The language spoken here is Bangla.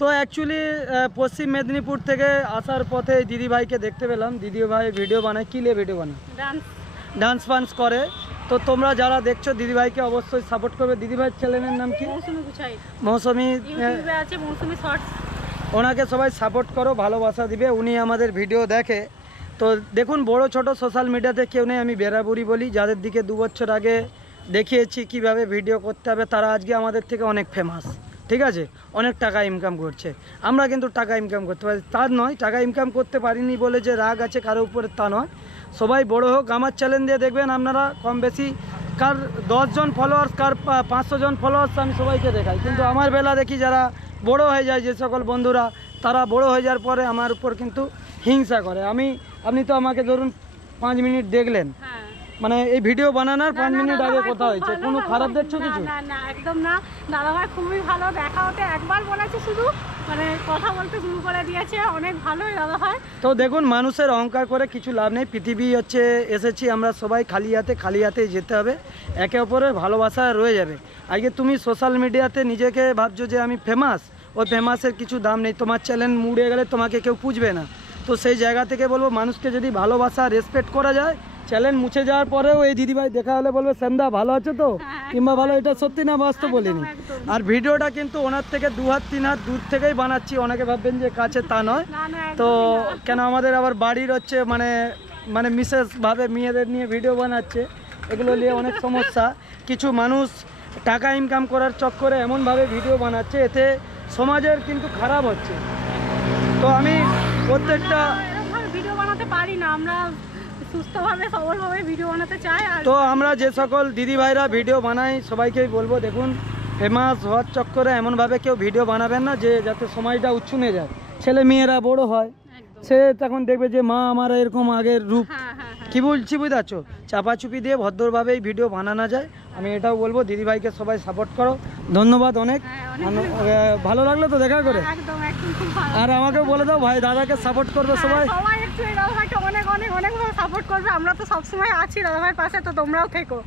তো অ্যাকচুয়ালি পশ্চিম মেদিনীপুর থেকে আসার পথে দিদিভাইকে দেখতে পেলাম। দিদিভাই ভিডিও বানায়, কী নিয়ে ভিডিও বানায়? ডান্স ফান্স করে। তো তোমরা যারা দেখছো দিদিভাইকে অবশ্যই সাপোর্ট করবে। দিদিভাইয়ের চ্যানেলের নাম কি? মৌসুমি শর্টস। ওনাকে সবাই সাপোর্ট করো, ভালোবাসা দিবে। উনি আমাদের ভিডিও দেখে। তো দেখুন, বড় ছোট সোশ্যাল মিডিয়াতে কেউ নেই, আমি বেড়াবুড়ি বলি। যাদের দিকে 2 বছর আগে দেখিয়েছি কিভাবে ভিডিও করতে হবে, তারা আজকে আমাদের থেকে অনেক ফেমাস, ঠিক আছে, অনেক টাকা ইনকাম করছে। আমরা কিন্তু টাকা ইনকাম করতে পারি, তার নয় টাকা ইনকাম করতে পারিনি বলে যে রাগ আছে কারো উপরে, তা নয়। সবাই বড় হোক। আমার চ্যানেল দিয়ে দেখবেন আপনারা কম বেশি, কার 10 জন ফলোয়ার্স, কার 500 জন ফলোয়ার্স, আমি সবাইকে দেখাই। কিন্তু আমার বেলা দেখি যারা বড় হয়ে যায়, যে সকল বন্ধুরা, তারা বড় হয়ে যাওয়ার পরে আমার উপর কিন্তু হিংসা করে। আপনি তো আমাকে ধরুন 5 মিনিট দেখলেন, মানে এই ভিডিও বানানোর 5 মিনিট আগে কথা হয়েছে, কোনো খারাপ দেখছো কিছু? না না, একদম না। দাদাভাই খুবই ভালো, দেখা হতে একবার বলেছে শুধু, মানে কথা বলতে শুরু করে দিয়েছে, অনেক ভালোই দাদাভাই। তো দেখুন, মানুষের অহংকার করে কিছু লাভ নেই। পৃথিবী হচ্ছে এসেছি আমরা সবাই খালি হাতেই যেতে হবে। একে অপরের ভালোবাসা রয়ে যাবে। আজকে তুমি সোশ্যাল মিডিয়াতে নিজেকে ভাবছো যে আমি ফেমাস, ওই ফেমাসের কিছু দাম নেই। তোমার চ্যানেল মুড়ে গেলে তোমাকে কেউ পুষবে না। তো সেই জায়গা থেকে বলবো, মানুষকে যদি ভালোবাসা রেসপেক্ট করা যায়, চ্যানেল মুছে যাওয়ার পরেও এই দিদিভাই দেখা হলে বলবে শ্যামদা ভালো আছে তো, কিংবা ভালো, এটা সত্যি না বাস্তব বলিনি। আর ভিডিওটা কিন্তু ওনার থেকে 2 হাত 3 হাত দূর থেকেই বানাচ্ছি। অনেকে ভাববেন যে কাছে, তা নয়। তো কেন আমাদের আবার বাড়ির হচ্ছে মানে বিশেষভাবে মেয়েদের নিয়ে ভিডিও বানাচ্ছে, এগুলো নিয়ে অনেক সমস্যা। কিছু মানুষ টাকা ইনকাম করার চক্করে এমনভাবে ভিডিও বানাচ্ছে, এতে সমাজের কিন্তু খারাপ হচ্ছে। তো আমি প্রত্যেকটা ভিডিও বানাতে পারি না, আমরা সুস্থভাবে সবলভাবে ভিডিও বানাতে চাই। তো আমরা যে সকল দিদিভাইরা ভিডিও বানাই, সবাইকেই বলবো, দেখুন, ফেমাস হওয়ার চক্করে এমনভাবে কেউ ভিডিও বানাবেন না যে যাতে সময়টা উচ্ছনে যায়। ছেলে মেয়েরা বড় হয়, সে তখন দেখবে যে মা আমার এরকম আগের রূপ। কি বলছি বুঝতে পারছো? চাপাচুপি দিয়ে ভদ্রভাবে এই ভিডিও বানানো যায়। আমি এটাও বলবো, দিদিভাইকে সবাই সাপোর্ট করো। ধন্যবাদ অনেক, ভালো লাগলো তো দেখা করে। আর আমাকেও বলে দাও ভাই, দাদাকে সাপোর্ট করবে সবাই। অনেক অনেক অনেক সাপোর্ট করবে। আমরা তো সবসময় আছি দাদাভাইয়ের পাশে, তো তোমরাও থেকো।